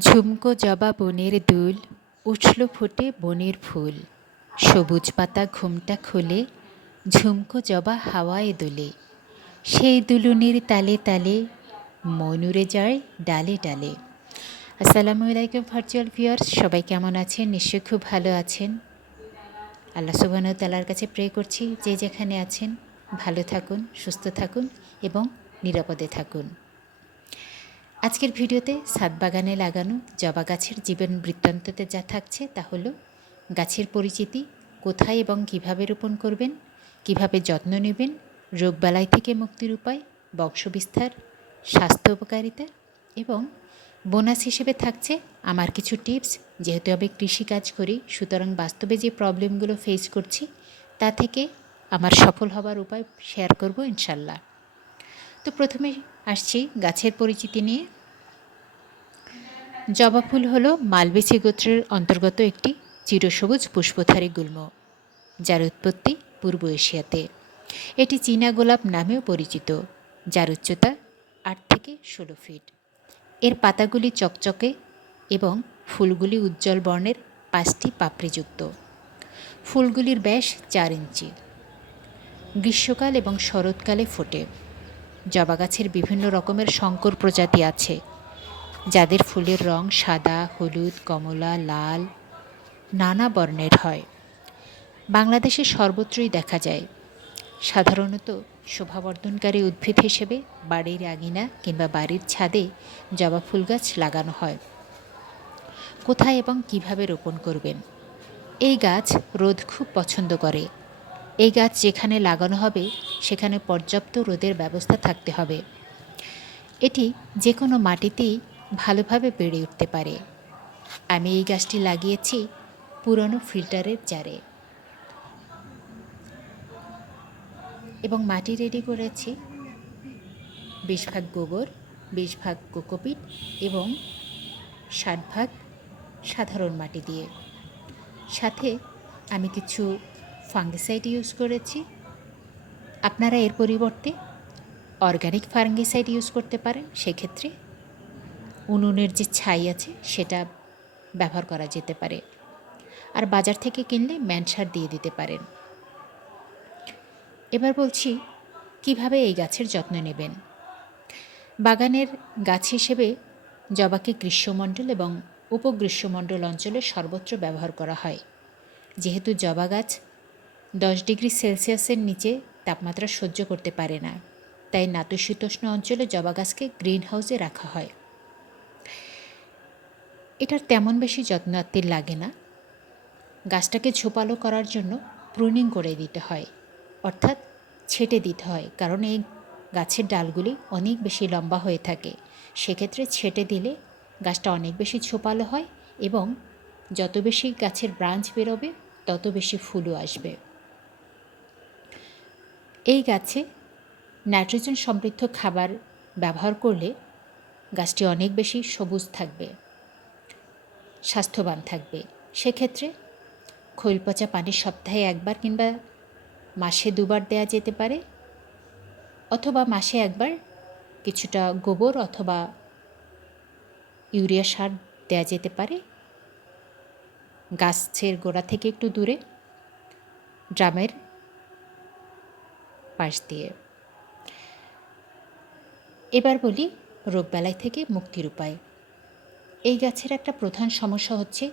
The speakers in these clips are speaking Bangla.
ঝুমকো জবা বনের দুল উঠল ফুটে বনের ফুল। সবুজ পাতা ঘুমটা খুলে, ঝুমকো জবা হাওয়ায় দুলে। সেই দুলুনির তালে তালে মনুরে যায় ডালে ডালে। আসসালামু আলাইকুম ভার্চুয়াল ভিউয়ার্স সবাই কেমন আছেন? নিশ্চয়ই খুব ভালো আছেন। আল্লাহ সুবাহ তালার কাছে প্রে করছি, যে যেখানে আছেন, ভালো থাকুন, সুস্থ থাকুন এবং নিরাপদে থাকুন। আজকের ভিডিওতে ছাদ বাগানে লাগানো জবা গাছের জীবন বৃত্তান্ততে যা থাকছে তা হলো গাছের পরিচিতি, কোথায় এবং কীভাবে রোপণ করবেন, কীভাবে যত্ন নেবেন, রোগবালাই থেকে মুক্তির উপায়, বংশবিস্তার, স্বাস্থ্য উপকারিতা এবং বোনাস হিসেবে থাকছে আমার কিছু টিপস। যেহেতু আমি কৃষিকাজ করি, সুতরাং বাস্তবে যে প্রবলেমগুলো ফেস করছি, তা থেকে আমার সফল হবার উপায় শেয়ার করব ইনশাল্লাহ। তো প্রথমে আসছি গাছের পরিচিতি নিয়ে। জবা ফুল হলো মালবেচি গোত্রের অন্তর্গত একটি চিরসবুজ পুষ্পধারী গুল্ম, যার উৎপত্তি পূর্ব এশিয়াতে। এটি চীনা গোলাপ নামেও পরিচিত, যার উচ্চতা আট থেকে ষোলো ফিট। এর পাতাগুলি চকচকে এবং ফুলগুলি উজ্জ্বল বর্ণের পাঁচটি পাপড়িযুক্ত। ফুলগুলির ব্যাস চার ইঞ্চি। গ্রীষ্মকাল এবং শরৎকালে ফোটে। জবা গাছের বিভিন্ন রকমের শঙ্কর প্রজাতি আছে। যাদের ফুলের রং সাদা, হলুদ, কমলা, লাল, নানা বর্ণের হয়। বাংলাদেশে সর্বত্রই দেখা যায়। সাধারণত শোভাবর্ধনকারী উদ্ভিদ হিসেবে বাড়ির আঙিনা কিংবা বাড়ির ছাদে জবা ফুল গাছ লাগানো হয়। কোথায় এবং কীভাবে রোপণ করবেন? এই গাছ রোদ খুব পছন্দ করে। এই গাছ যেখানে লাগানো হবে, সেখানে পর্যাপ্ত রোদের ব্যবস্থা থাকতে হবে। এটি যে কোনো মাটিতেই ভালোভাবে বেড়ে উঠতে পারে। আমি এই গাছটি লাগিয়েছি পুরনো ফিল্টারের জারে। এবং মাটি রেডি করেছি। বিশ ভাগ গোবর, বিশ ভাগ কোকোপিট এবং ষাট ভাগ সাধারণ মাটি দিয়ে। সাথে আমি কিছু ফাঙ্গিসাইড ইউজ করেছি। আপনারা এর পরিবর্তে অর্গানিক ফাঙ্গিসাইড ইউজ করতে পারেন সেক্ষেত্রে। উনুনের যে ছাই আছে, সেটা ব্যবহার করা যেতে পারে। আর বাজার থেকে কিনলে ম্যানসার দিয়ে দিতে পারেন। এবার বলছি, কীভাবে এই গাছের যত্ন নেবেন? বাগানের গাছ হিসেবে জবাকে গ্রীষ্মমণ্ডল এবং উপগ্রীষ্মমণ্ডল অঞ্চলে সর্বত্র ব্যবহার করা হয়। যেহেতু জবা গাছ দশ ডিগ্রি সেলসিয়াসের নিচে তাপমাত্রা সহ্য করতে পারে না, তাই নাতিশীতোষ্ণ অঞ্চলে জবা গাছকে গ্রিন হাউসে রাখা হয়। এটার তেমন বেশি যত্নাত্তির লাগে না। গাছটাকে ঝোপালো করার জন্য প্রুনিং করে দিতে হয়, অর্থাৎ ছেটে দিতে হয়, কারণ এই গাছের ডালগুলি অনেক বেশি লম্বা হয়ে থাকে। সেক্ষেত্রে ছেটে দিলে গাছটা অনেক বেশি ছোপালো হয় এবং যত বেশি গাছের ব্রাঞ্চ বেরোবে, তত বেশি ফুলও আসবে। এই গাছে নাইট্রোজেন সমৃদ্ধ খাবার ব্যবহার করলে গাছটি অনেক বেশি সবুজ থাকবে। স্বাস্থ্যবান থাকবে। সেক্ষেত্রে খৈল পচা পানি সপ্তাহে একবার কিংবা মাসে দুবার দেয়া যেতে পারে অথবা মাসে একবার কিছুটা গোবর অথবা ইউরিয়া সার দেওয়া যেতে পারে। গাছের গোড়া থেকে একটু দূরে ড্রামের পাশ দিয়ে। এবার বলি রোগবেলায় থেকে মুক্তির উপায়। এই গাছের একটা প্রধান সমস্যা হচ্ছে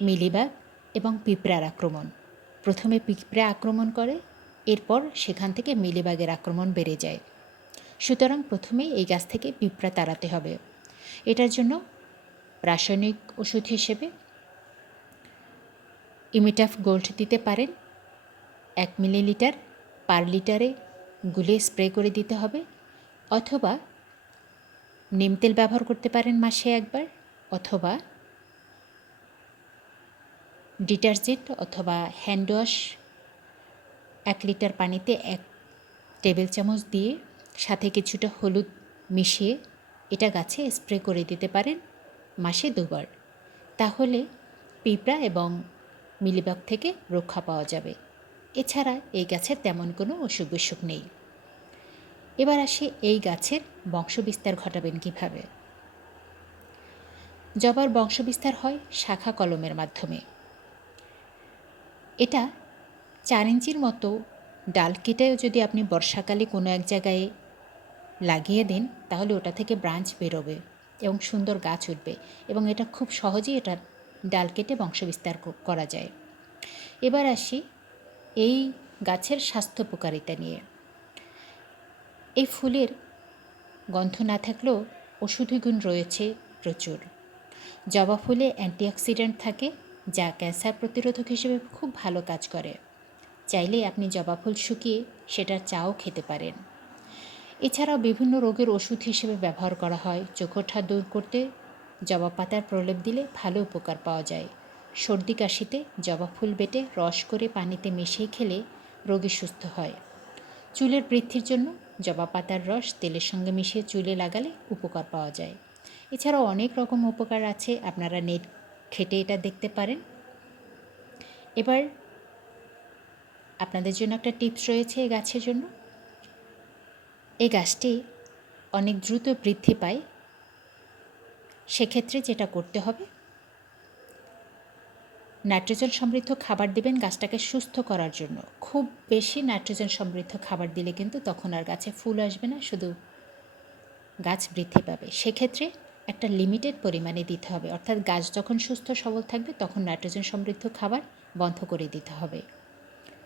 মিলিবাগ এবং পিঁপড়ার আক্রমণ। প্রথমে পিঁপড়া আক্রমণ করে, এরপর সেখান থেকে মিলিবাগের আক্রমণ বেড়ে যায়। সুতরাং প্রথমে এই গাছ থেকে পিঁপড়া তাড়াতে হবে। এটার জন্য রাসায়নিক ওষুধ হিসেবে ইমিটাফ গোল্ড দিতে পারেন। এক মিলিলিটার পার লিটারে গুলে স্প্রে করে দিতে হবে। অথবা নিম তেল ব্যবহার করতে পারেন মাসে একবার। অথবা ডিটারজেন্ট অথবা হ্যান্ড ওয়াশ এক লিটার পানিতে এক টেবিল চামচ দিয়ে সাথে কিছুটা হলুদ মিশিয়ে এটা গাছে স্প্রে করে দিতে পারেন মাসে দুবার। তাহলে পিঁপড়া এবং মিলিবাগ থেকে রক্ষা পাওয়া যাবে। এছাড়া এই গাছের তেমন কোনো অসুখ বিসুখ নেই। এবার আসি এই গাছের বংশবিস্তার ঘটাবেন কীভাবে? জবার বংশবিস্তার হয় শাখা কলমের মাধ্যমে। এটা চার ইঞ্চির মতো ডাল কেটেও যদি আপনি বর্ষাকালে কোনো এক জায়গায় লাগিয়ে দিন, তাহলে ওটা থেকে ব্রাঞ্চ বেরোবে এবং সুন্দর গাছ উঠবে এবং এটা খুব সহজেই এটা ডাল কেটে বংশবিস্তার করা যায়। এবার আসি এই গাছের স্বাস্থ্য উপকারিতা নিয়ে। এই ফুলের গন্ধ না থাকলেও ওষুধি গুণ রয়েছে প্রচুর। জবা ফুলে অ্যান্টিঅক্সিডেন্ট থাকে, যা ক্যান্সার প্রতিরোধক হিসেবে খুব ভালো কাজ করে। চাইলে আপনি জবা ফুল শুকিয়ে সেটার চাও খেতে পারেন। এছাড়াও বিভিন্ন রোগের ওষুধ হিসেবে ব্যবহার করা হয়। চোখোঠা দূর করতে জবা পাতার প্রলেপ দিলে ভালো উপকার পাওয়া যায়। সর্দি কাশিতে জবা ফুল বেটে রস করে পানিতে মিশিয়ে খেলে রোগী সুস্থ হয়। চুলের বৃদ্ধির জন্য জবা পাতার রস তেলের সঙ্গে মিশিয়ে চুলে লাগালে উপকার পাওয়া যায়। এছাড়াও অনেক রকম উপকার আছে, আপনারা নেট খেটে এটা দেখতে পারেন। এবার আপনাদের জন্য একটা টিপস রয়েছে এই গাছের জন্য। এই গাছটি অনেক দ্রুত বৃদ্ধি পায়, সেক্ষেত্রে যেটা করতে হবে, নাইট্রোজেন সমৃদ্ধ খাবার দিবেন গাছটাকে সুস্থ করার জন্য। খুব বেশি নাইট্রোজেন সমৃদ্ধ খাবার দিলে কিন্তু তখন আর গাছে ফুল আসবে না, শুধু গাছ বৃদ্ধি পাবে। সেক্ষেত্রে একটা লিমিটেড পরিমাণে দিতে হবে। অর্থাৎ গাছ যখন সুস্থ, সবল থাকবে, তখন নাইট্রোজেন সমৃদ্ধ খাবার বন্ধ করে দিতে হবে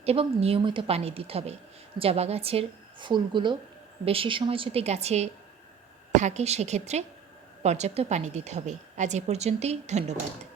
এবং নিয়মিত পানি দিতে হবে। জবা গাছের ফুলগুলো বেশি সময় যদি গাছে থাকে, সেক্ষেত্রে পর্যাপ্ত পানি দিতে হবে। আজ এ পর্যন্তই, ধন্যবাদ।